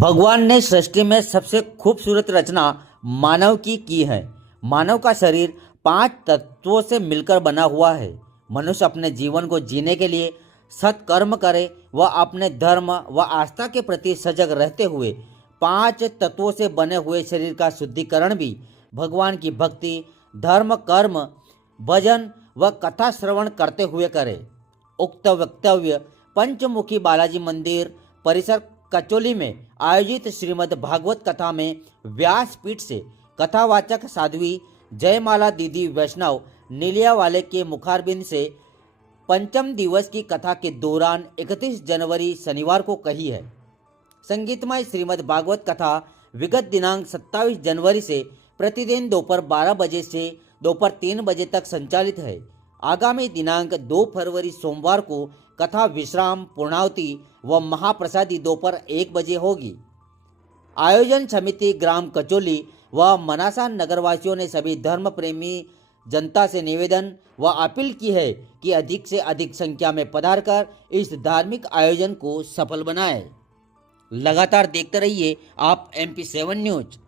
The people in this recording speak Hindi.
भगवान ने सृष्टि में सबसे खूबसूरत रचना मानव की है। मानव का शरीर 5 तत्वों से मिलकर बना हुआ है। मनुष्य अपने जीवन को जीने के लिए सत्कर्म करे व अपने धर्म व आस्था के प्रति सजग रहते हुए 5 तत्वों से बने हुए शरीर का शुद्धिकरण भी भगवान की भक्ति, धर्म, कर्म, भजन व कथा श्रवण करते हुए करे। उक्त वक्तव्य पंचमुखी बालाजी मंदिर परिसर कचौली में आयोजित श्रीमद् भागवत कथा में व्यासपीठ से कथावाचक साध्वी जयमाला दीदी वैष्णव नीलियावाले के मुखारबिंद से पंचम दिवस की कथा के दौरान 31 जनवरी शनिवार को कही है। संगीतमय श्रीमद् भागवत कथा विगत दिनांक 27 जनवरी से प्रतिदिन दोपहर 12 बजे से दोपहर 3 बजे तक संचालित है। आगामी दिनांक 2 फरवरी सोमवार को कथा विश्राम, पूर्णावती व महाप्रसादी दोपहर 1 बजे होगी। आयोजन समिति ग्राम कचौली व मनासा नगरवासियों ने सभी धर्म प्रेमी जनता से निवेदन व अपील की है कि अधिक से अधिक संख्या में पधारकर इस धार्मिक आयोजन को सफल बनाएं। लगातार देखते रहिए आप MP7 न्यूज।